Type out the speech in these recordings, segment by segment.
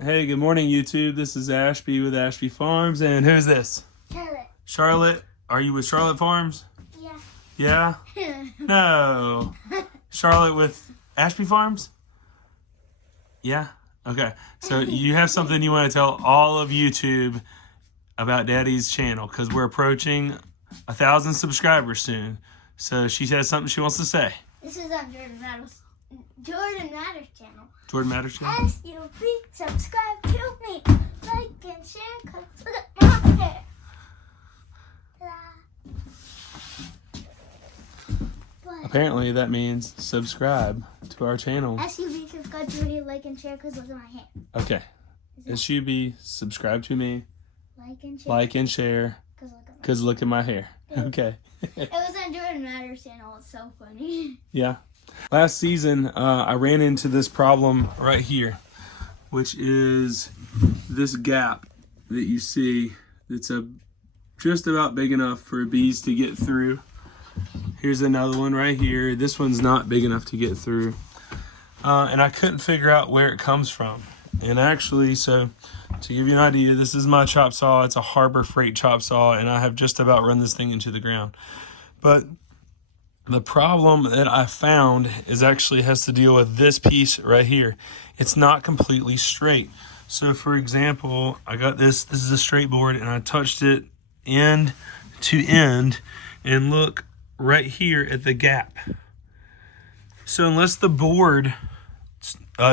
Hey, good morning, YouTube. This is Ashby with Ashby Farms, and who's this? Charlotte. Charlotte. Are you with Charlotte Farms? Yeah. Yeah? No. Charlotte with Ashby Farms? Yeah? Okay. So you have something you want to tell all of YouTube about Daddy's channel, because we're approaching 1,000 subscribers soon. So she has something she wants to say. This is on Jordan Matters channel. Jordan Matters channel? SUV, subscribe to me, like and share, cause look at my hair. Apparently that means subscribe to our channel. SUV, subscribe to me, like and share, cause look at my hair. Okay. SUV, subscribe to me, like and share, cause look at my hair. Okay. It was on Jordan Matters channel. It's so funny. Yeah. Last season, I ran into this problem right here, which is this gap that you see. It's just about big enough for bees to get through. Here's another one right here. This one's not big enough to get through. And I couldn't figure out where it comes from. And actually, so to give you an idea, this is my chop saw. It's a Harbor Freight chop saw, and I have just about run this thing into the ground. But the problem that I found is actually has to deal with this piece right here. It's not completely straight. So for example, I got this is a straight board, and I touched it end to end, and look right here at the gap. So unless the board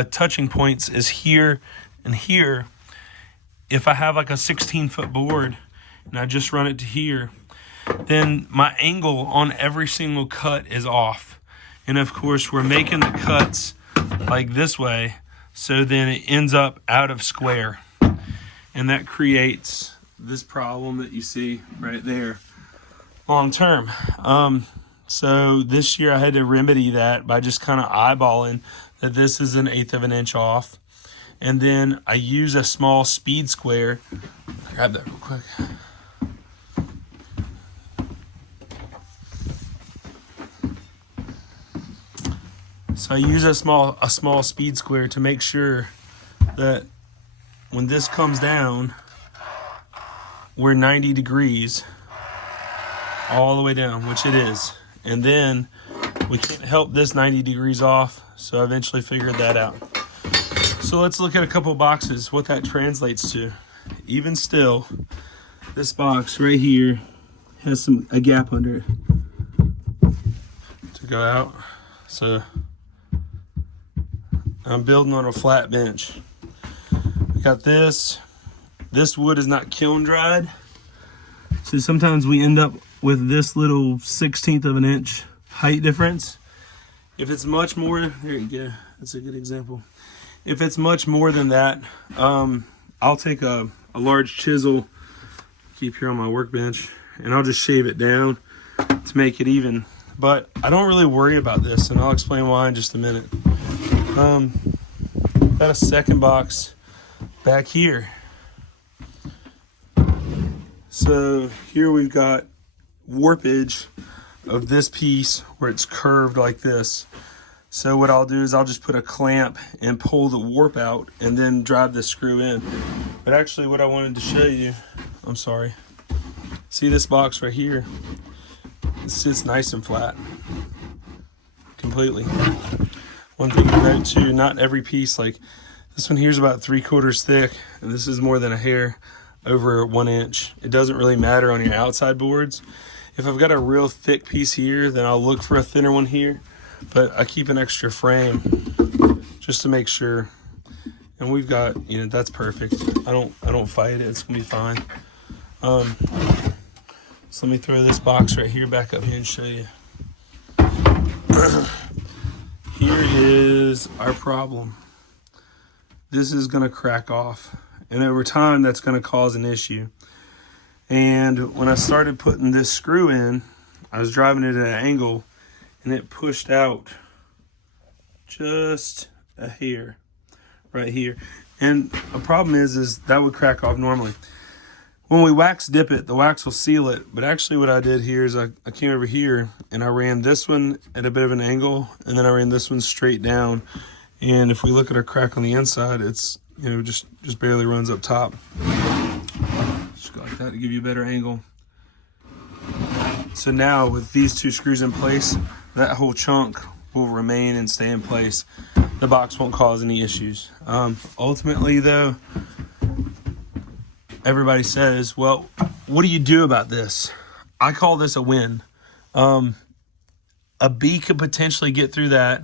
touching points is here and here, if I have like a 16-foot board and I just run it to here, then my angle on every single cut is off. And of course, we're making the cuts like this way, so then it ends up out of square. And that creates this problem that you see right there long term. So this year I had to remedy that by just kind of eyeballing that this is 1/8 of an inch off. And then I use a small speed square. Grab that real quick. So I use a small speed square to make sure that when this comes down, we're 90 degrees all the way down, which it is. And then we can't help this 90 degrees off, so I eventually figured that out. So let's look at a couple boxes, what that translates to. Even still, this box right here has a gap under it to go out. So I'm building on a flat bench. We got this. This wood is not kiln dried. So sometimes we end up with this little 1/16 of an inch height difference. If it's much more, there you go. That's a good example. If it's much more than that, I'll take a large chisel, keep here on my workbench, and I'll just shave it down to make it even. But I don't really worry about this, and I'll explain why in just a minute. Got a second box back here. So here we've got warpage of this piece where it's curved like this. So what I'll do is I'll just put a clamp and pull the warp out and then drive this screw in. But actually what I wanted to show you, I'm sorry. See this box right here? It sits nice and flat. Completely. One thing to note too, not every piece, like this one here is about 3/4 thick, and this is more than a hair over 1 inch. It doesn't really matter on your outside boards. If I've got a real thick piece here, then I'll look for a thinner one here, but I keep an extra frame just to make sure. And we've got, that's perfect. I don't fight it, it's gonna be fine. So let me throw this box right here back up here and show you. Here is our problem. This is gonna crack off, and over time that's gonna cause an issue. And when I started putting this screw in, I was driving it at an angle, and it pushed out just a hair right here. And the problem is that would crack off normally. When we wax dip it, the wax will seal it. But actually what I did here is I came over here and I ran this one at a bit of an angle, and then I ran this one straight down. And if we look at our crack on the inside, it's just barely runs up top. Just go like that to give you a better angle. So now with these 2 screws in place, that whole chunk will remain and stay in place. The box won't cause any issues. Ultimately though, everybody says, well, what do you do about this? I call this a win. A bee could potentially get through that.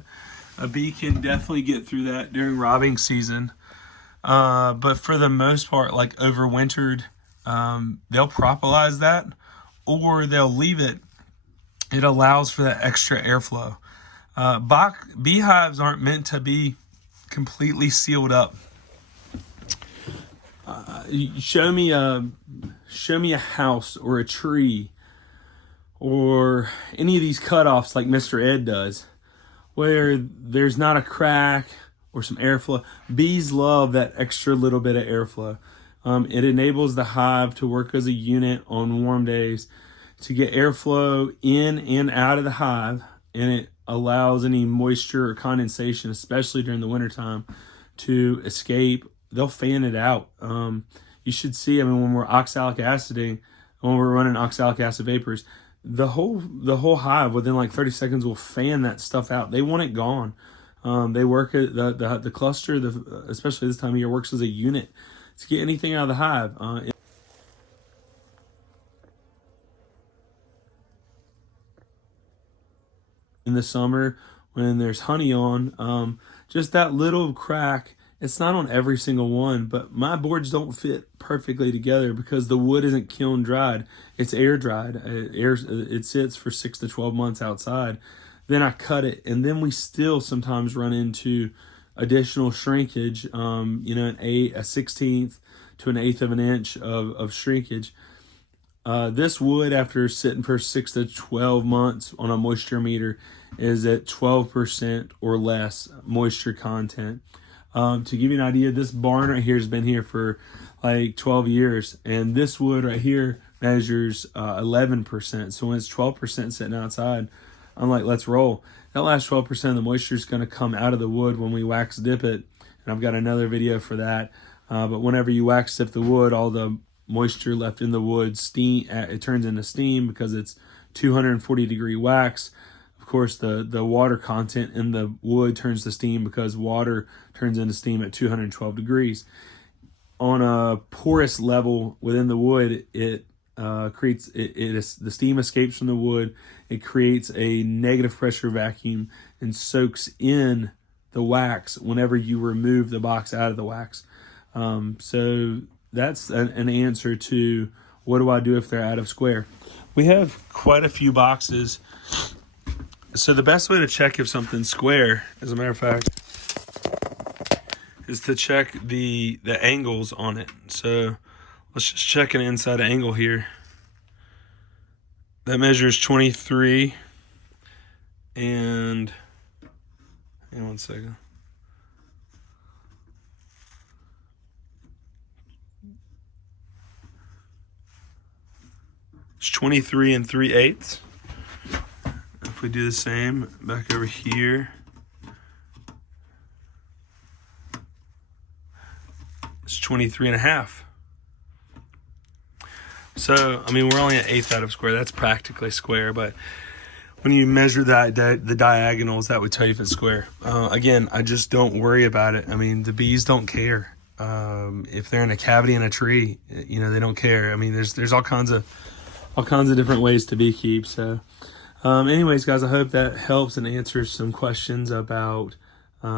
A bee can definitely get through that during robbing season. But for the most part, like overwintered, they'll propolize that or they'll leave it. It allows for that extra airflow. Beehives aren't meant to be completely sealed up. Show me a house or a tree or any of these cutoffs like Mr. Ed does, where there's not a crack or some airflow. Bees love that extra little bit of airflow. It enables the hive to work as a unit on warm days to get airflow in and out of the hive, and it allows any moisture or condensation, especially during the wintertime, to escape. They'll fan it out. You should see, when we're oxalic aciding, when we're running oxalic acid vapors, the whole hive within like 30 seconds will fan that stuff out. They want it gone. They work at the cluster, especially this time of year, works as a unit to get anything out of the hive. In the summer, when there's honey on, just that little crack. It's not on every single one, but my boards don't fit perfectly together because the wood isn't kiln dried. It's air dried. It sits for 6 to 12 months outside. Then I cut it, and then we still sometimes run into additional shrinkage, a 1/16 to an eighth of an inch of shrinkage. This wood, after sitting for 6 to 12 months on a moisture meter, is at 12% or less moisture content. To give you an idea, this barn right here has been here for like 12 years, and this wood right here measures 11%. So when it's 12% sitting outside, I'm like, let's roll. That last 12% of the moisture is going to come out of the wood when we wax dip it, and I've got another video for that. But whenever you wax dip the wood, all the moisture left in the wood, it turns into steam because it's 240 degree wax. Of course, the water content in the wood turns to steam because water turns into steam at 212 degrees. On a porous level within the wood, it creates the steam escapes from the wood. It creates a negative pressure vacuum and soaks in the wax whenever you remove the box out of the wax. So that's an answer to what do I do if they're out of square. We have quite a few boxes. So the best way to check if something's square, as a matter of fact, is to check the angles on it. So let's just check an inside angle here. That measures 23 and hang on 1 second. It's 23 3/8. If we do the same back over here, it's 23.5. So, we're only an eighth out of square. That's practically square, but when you measure the diagonals, that would tell you if it's square. Again, I just don't worry about it. The bees don't care. If they're in a cavity in a tree, they don't care. There's all kinds of different ways to beekeep. So, anyways, guys, I hope that helps and answers some questions about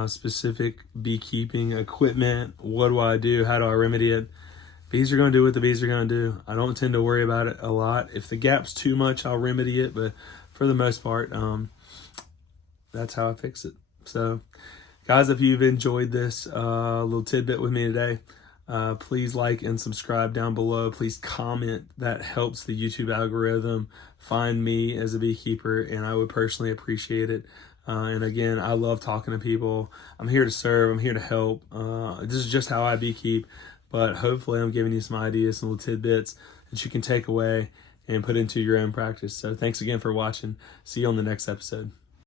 specific beekeeping equipment. What do I do? How do I remedy it? Bees are going to do what the bees are going to do. I don't tend to worry about it a lot. If the gap's too much, I'll remedy it. But for the most part, that's how I fix it. So, guys, if you've enjoyed this little tidbit with me today, please like and subscribe down below. Please comment. That helps the YouTube algorithm find me as a beekeeper, and I would personally appreciate it. And again, I love talking to people. I'm here to serve. I'm here to help. This is just how I beekeep, but hopefully I'm giving you some ideas, some little tidbits that you can take away and put into your own practice. So thanks again for watching. See you on the next episode.